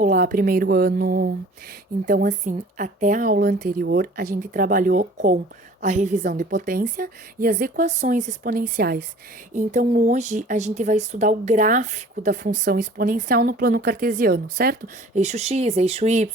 Olá, primeiro ano. Então, assim, até a aula anterior, a gente trabalhou com a revisão de potência e as equações exponenciais. Então, hoje, a gente vai estudar o gráfico da função exponencial no plano cartesiano, certo? Eixo x, eixo y,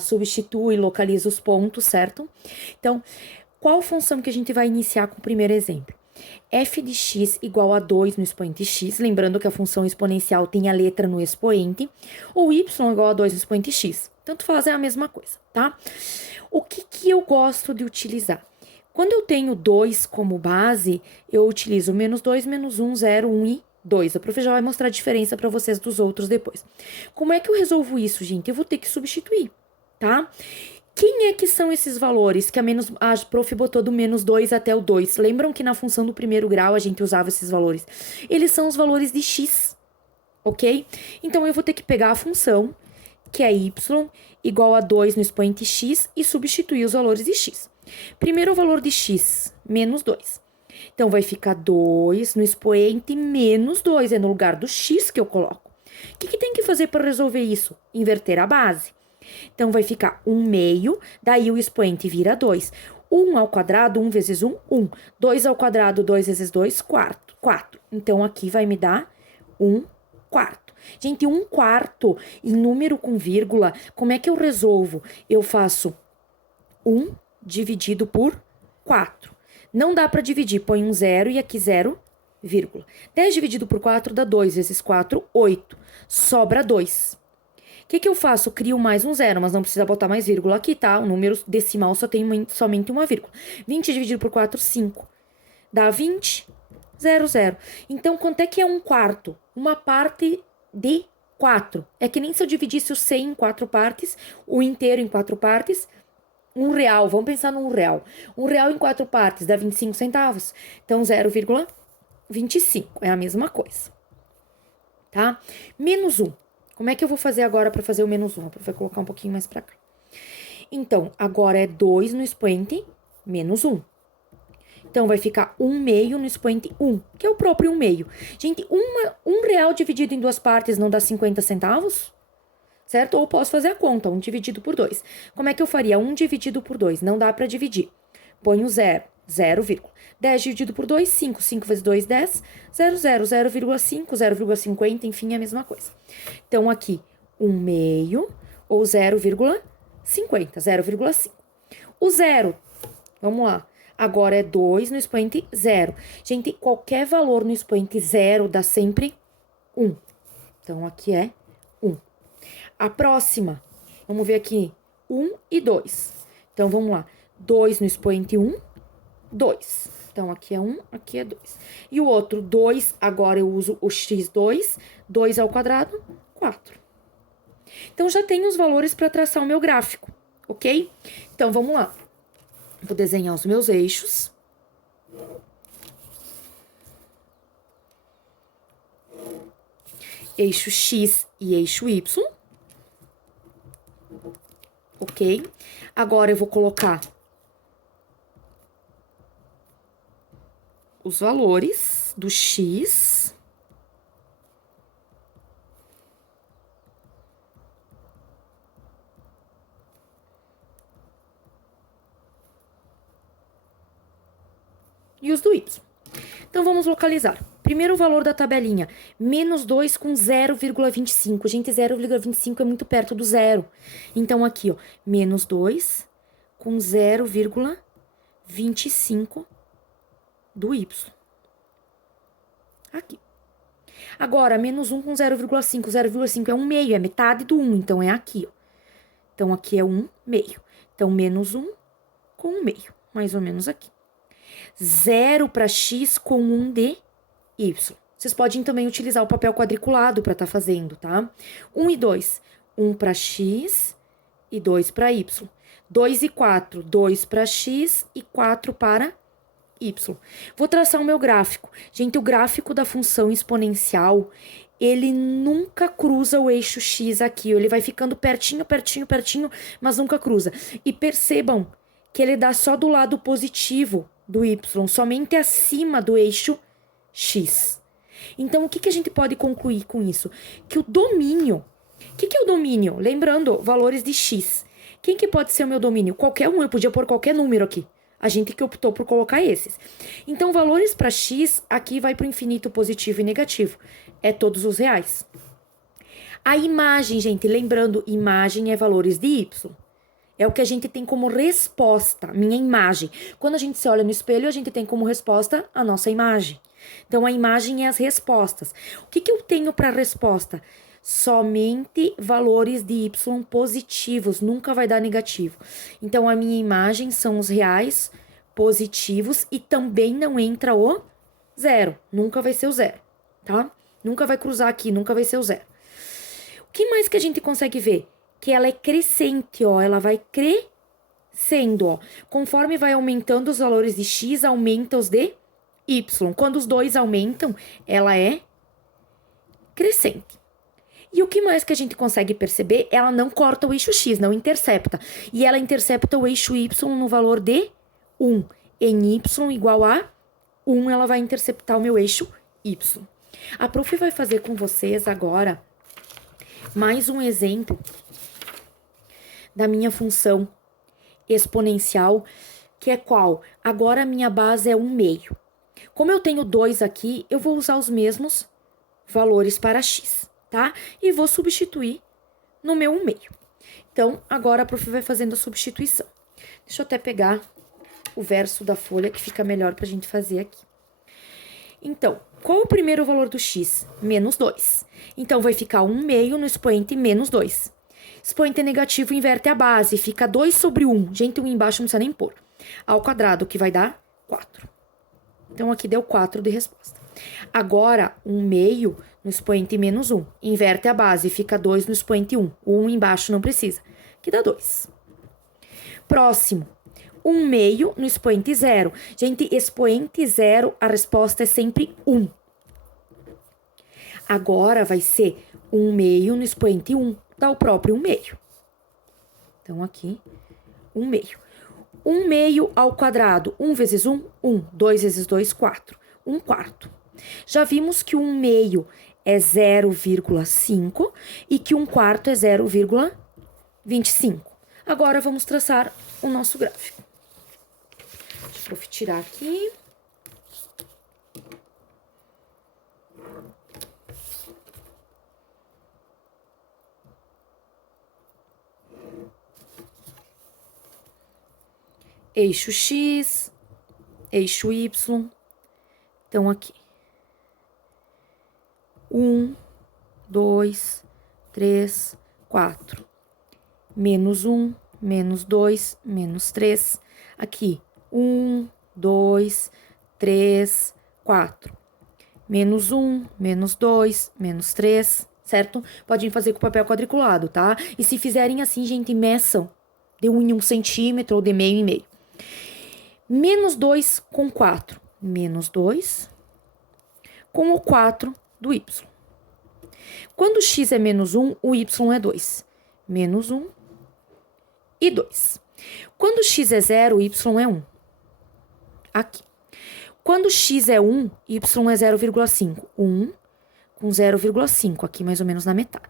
substitui, localiza os pontos, certo? Então, qual função que a gente vai iniciar com o primeiro exemplo? F de x igual a 2 no expoente x, lembrando que a função exponencial tem a letra no expoente, ou y igual a 2 no expoente x. Tanto faz, é a mesma coisa, tá? O que eu gosto de utilizar? Quando eu tenho 2 como base, eu utilizo menos 2, menos 1, 0, 1 e 2. A prof já vai mostrar a diferença para vocês dos outros depois. Como é que eu resolvo isso, gente? Eu vou ter que substituir, tá? Quem é que são esses valores que a prof botou do menos 2 até o 2? Lembram que na função do primeiro grau a gente usava esses valores? Eles são os valores de x, ok? Então, eu vou ter que pegar a função, que é y, igual a 2 no expoente x, e substituir os valores de x. Primeiro, o valor de x, menos 2. Então, vai ficar 2 no expoente menos 2, é no lugar do x que eu coloco. O que tem que fazer para resolver isso? Inverter a base. Então, vai ficar 1 meio, daí o expoente vira 2. 1 ao quadrado, 1 vezes 1, 1. 2 ao quadrado, 2 vezes 2, 4. Então, aqui vai me dar 1 quarto. Gente, 1 quarto em número com vírgula, como é que eu resolvo? Eu faço 1 dividido por 4. Não dá para dividir, põe um 0 e aqui 0, vírgula. 10 dividido por 4 dá 2 vezes 4, 8. Sobra 2. O que eu faço? Crio mais um zero, mas não precisa botar mais vírgula aqui, tá? O número decimal só tem somente uma vírgula. 20 dividido por 4, 5. Dá 20, 0, 0. Então, quanto é que é 1 quarto? Uma parte de 4. É que nem se eu dividisse o 100 em 4 partes, o inteiro em 4 partes. R$1, vamos pensar no R$1. R$1 em 4 partes dá 25 centavos. Então, 0,25 é a mesma coisa, tá? Menos 1. Como é que eu vou fazer agora para fazer o menos 1? Vou colocar um pouquinho mais para cá. Então, agora é 2 no expoente menos 1. Então, vai ficar 1 meio no expoente 1, que é o próprio 1 meio. Gente, R$1 dividido em duas partes não dá 50 centavos? Certo? Ou posso fazer a conta, 1 dividido por 2. Como é que eu faria? 1 dividido por 2, não dá para dividir. Ponho 0, 0, 10 dividido por 2, 5. 5 vezes 2, 10. 0, 0, 0,5, 0,50, enfim, é a mesma coisa. Então, aqui, 1 meio ou 0,50, 0,5. O 0, vamos lá. Agora é 2 no expoente 0. Gente, qualquer valor no expoente 0 dá sempre 1. Então, aqui é 1. A próxima, vamos ver aqui, 1 e 2. Então, vamos lá. 2 no expoente 1, 2. Então, aqui é 1, aqui é 2. E o outro, 2, agora eu uso o x2, 2 ao quadrado, 4. Então, já tenho os valores para traçar o meu gráfico, ok? Então, vamos lá. Vou desenhar os meus eixos. Eixo x e eixo y. Ok? Agora, eu vou colocar os valores do x e os do y. Então, vamos localizar. Primeiro o valor da tabelinha, menos 2 com 0,25. Gente, 0,25 é muito perto do zero. Então, aqui, ó, menos 2 com 0,25 do y. Aqui. Agora, menos 1 com 0,5. 0,5 é 1 meio, é metade do 1, então é aqui, ó. Então, aqui é 1 meio. Então, menos 1 com 1 meio, mais ou menos aqui. 0 para x com 1 de y. Vocês podem também utilizar o papel quadriculado para estar fazendo, tá? 1 e 2, 1 para x e 2 para y. 2 e 4, 2 para x e 4 para y. Vou traçar o meu gráfico. Gente, o gráfico da função exponencial, ele nunca cruza o eixo x aqui. Ele vai ficando pertinho, pertinho, pertinho, mas nunca cruza. E percebam que ele dá só do lado positivo do y, somente acima do eixo x. Então, o que a gente pode concluir com isso? Que o domínio O que é o domínio? Lembrando, valores de x. Quem que pode ser o meu domínio? Qualquer um, eu podia pôr qualquer número aqui. A gente que optou por colocar esses. Então, valores para x, aqui vai para o infinito positivo e negativo. É todos os reais. A imagem, gente, lembrando, imagem é valores de y. É o que a gente tem como resposta, minha imagem. Quando a gente se olha no espelho, a gente tem como resposta a nossa imagem. Então, a imagem é as respostas. O que eu tenho para resposta? Somente valores de y positivos, nunca vai dar negativo. Então, a minha imagem são os reais positivos e também não entra o zero. Nunca vai ser o zero, tá? Nunca vai cruzar aqui, nunca vai ser o zero. O que mais que a gente consegue ver? Que ela é crescente, ó, ela vai crescendo, ó. Conforme vai aumentando os valores de x, aumenta os de y. Quando os dois aumentam, ela é crescente. E o que mais que a gente consegue perceber? Ela não corta o eixo x, não intercepta. E ela intercepta o eixo y no valor de 1. Em y igual a 1, ela vai interceptar o meu eixo y. A prof vai fazer com vocês agora mais um exemplo da minha função exponencial, que é qual? Agora a minha base é 1 meio. Como eu tenho 2 aqui, eu vou usar os mesmos valores para x, tá? E vou substituir no meu 1 meio. Então, agora a prof vai fazendo a substituição. Deixa eu até pegar o verso da folha, que fica melhor pra gente fazer aqui. Então, qual é o primeiro valor do x? Menos 2. Então, vai ficar 1 meio no expoente menos 2. Expoente negativo inverte a base, fica 2 sobre 1. Gente, 1 embaixo não precisa nem pôr. Ao quadrado, que vai dar 4. Então, aqui deu 4 de resposta. Agora, 1 meio no expoente menos 1. Inverte a base, fica 2 no expoente 1. O 1 embaixo não precisa, que dá 2. Próximo, 1 meio no expoente 0. Gente, expoente 0, a resposta é sempre 1. Agora, vai ser 1 meio no expoente 1. Dá o próprio 1 meio. Então, aqui, 1 meio. 1 meio ao quadrado. 1 vezes 1, 1. 2 vezes 2, 4. 1 quarto. Já vimos que 1 meio é 0,5 e que 1 quarto é 0,25. Agora, vamos traçar o nosso gráfico. Deixa eu tirar aqui. Eixo X, eixo Y. Então, aqui. 1, 2, 3, 4. Menos 1, menos 2, menos 3. Aqui, 1, 2, 3, 4. Menos 1, menos 2, menos 3, certo? Podem fazer com papel quadriculado, tá? E se fizerem assim, gente, meçam de 1 em 1 centímetro ou de meio em meio. Menos 2 com 4. Menos 2 com o 4 do y. Quando x é menos 1, o y é 2. Menos 1 e 2. Quando x é 0, o y é 1. Aqui. Quando x é 1, y é 0,5. 1 com 0,5, aqui mais ou menos na metade.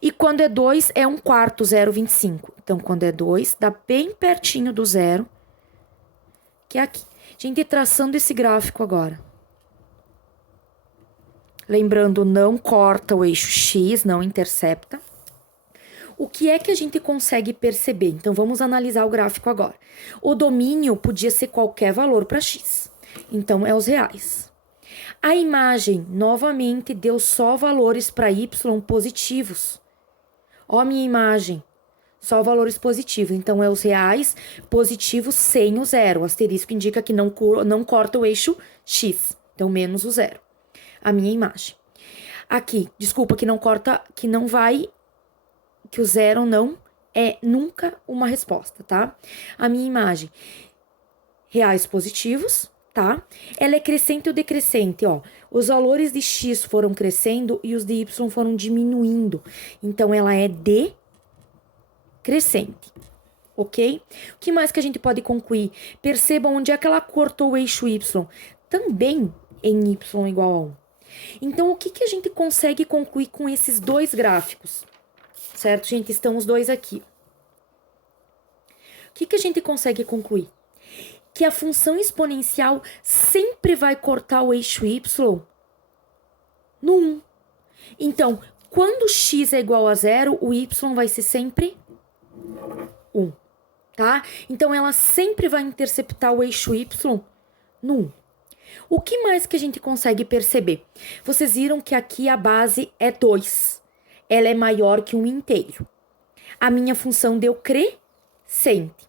E quando é 2, é 1 quarto, 0,25. Então, quando é 2, dá bem pertinho do zero, que é aqui. Gente, traçando esse gráfico agora. Lembrando, não corta o eixo X, não intercepta. O que é que a gente consegue perceber? Então, vamos analisar o gráfico agora. O domínio podia ser qualquer valor para X. Então, é os reais. A imagem, novamente, deu só valores para Y positivos. Ó, minha imagem. Só valores positivos. Então, é os reais positivos sem o zero. O asterisco indica que não corta o eixo X. Então, menos o zero. A minha imagem. Aqui, desculpa, que não corta, que não vai, que o zero não é nunca uma resposta, tá? A minha imagem. Reais positivos, tá? Ela é crescente ou decrescente, ó. Os valores de X foram crescendo e os de Y foram diminuindo. Então, ela é decrescente, ok? O que mais que a gente pode concluir? Percebam onde é que ela cortou o eixo Y. Também em Y igual a 1. Então, o que, que a gente consegue concluir com esses dois gráficos? Certo, gente? Estão os dois aqui. O que, que a gente consegue concluir? Que a função exponencial sempre vai cortar o eixo y no 1. Então, quando x é igual a 0, o y vai ser sempre 1, tá? Então, ela sempre vai interceptar o eixo y no 1. O que mais que a gente consegue perceber? Vocês viram que aqui a base é 2. Ela é maior que 1 inteiro. A minha função deu crescente.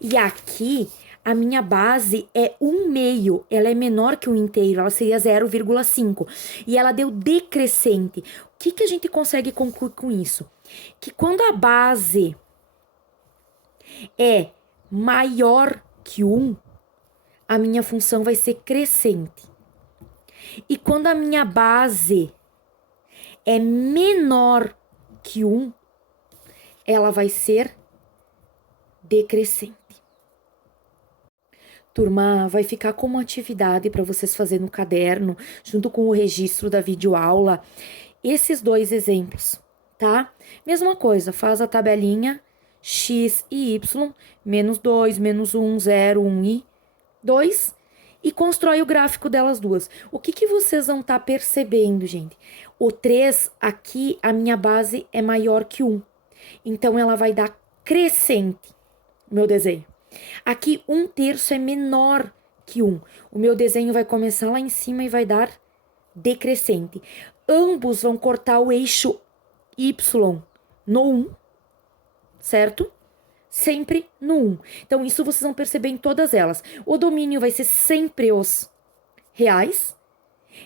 E aqui, a minha base é 1 meio. Ela é menor que 1 inteiro. Ela seria 0,5. E ela deu decrescente. O que, que a gente consegue concluir com isso? Que quando a base é maior que 1, a minha função vai ser crescente. E quando a minha base é menor que 1, ela vai ser decrescente. Turma, vai ficar como atividade para vocês fazerem no caderno, junto com o registro da videoaula, esses dois exemplos, tá? Mesma coisa, faz a tabelinha x e y, menos 2, menos 1, 0, 1 e 2, e constrói o gráfico delas duas. O que, que vocês vão estar percebendo, gente? O 3, aqui, a minha base é maior que 1. Então, ela vai dar crescente, o meu desenho. Aqui, 1/3 é menor que 1. O meu desenho vai começar lá em cima e vai dar decrescente. Ambos vão cortar o eixo y no 1, certo? Sempre no 1. Então, isso vocês vão perceber em todas elas. O domínio vai ser sempre os reais.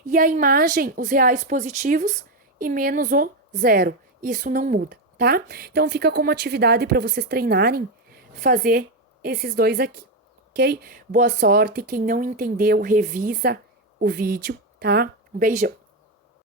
E a imagem, os reais positivos e menos o 0. Isso não muda, tá? Então, fica como atividade para vocês treinarem, fazer esses dois aqui, ok? Boa sorte. Quem não entendeu, revisa o vídeo, tá? Um beijão.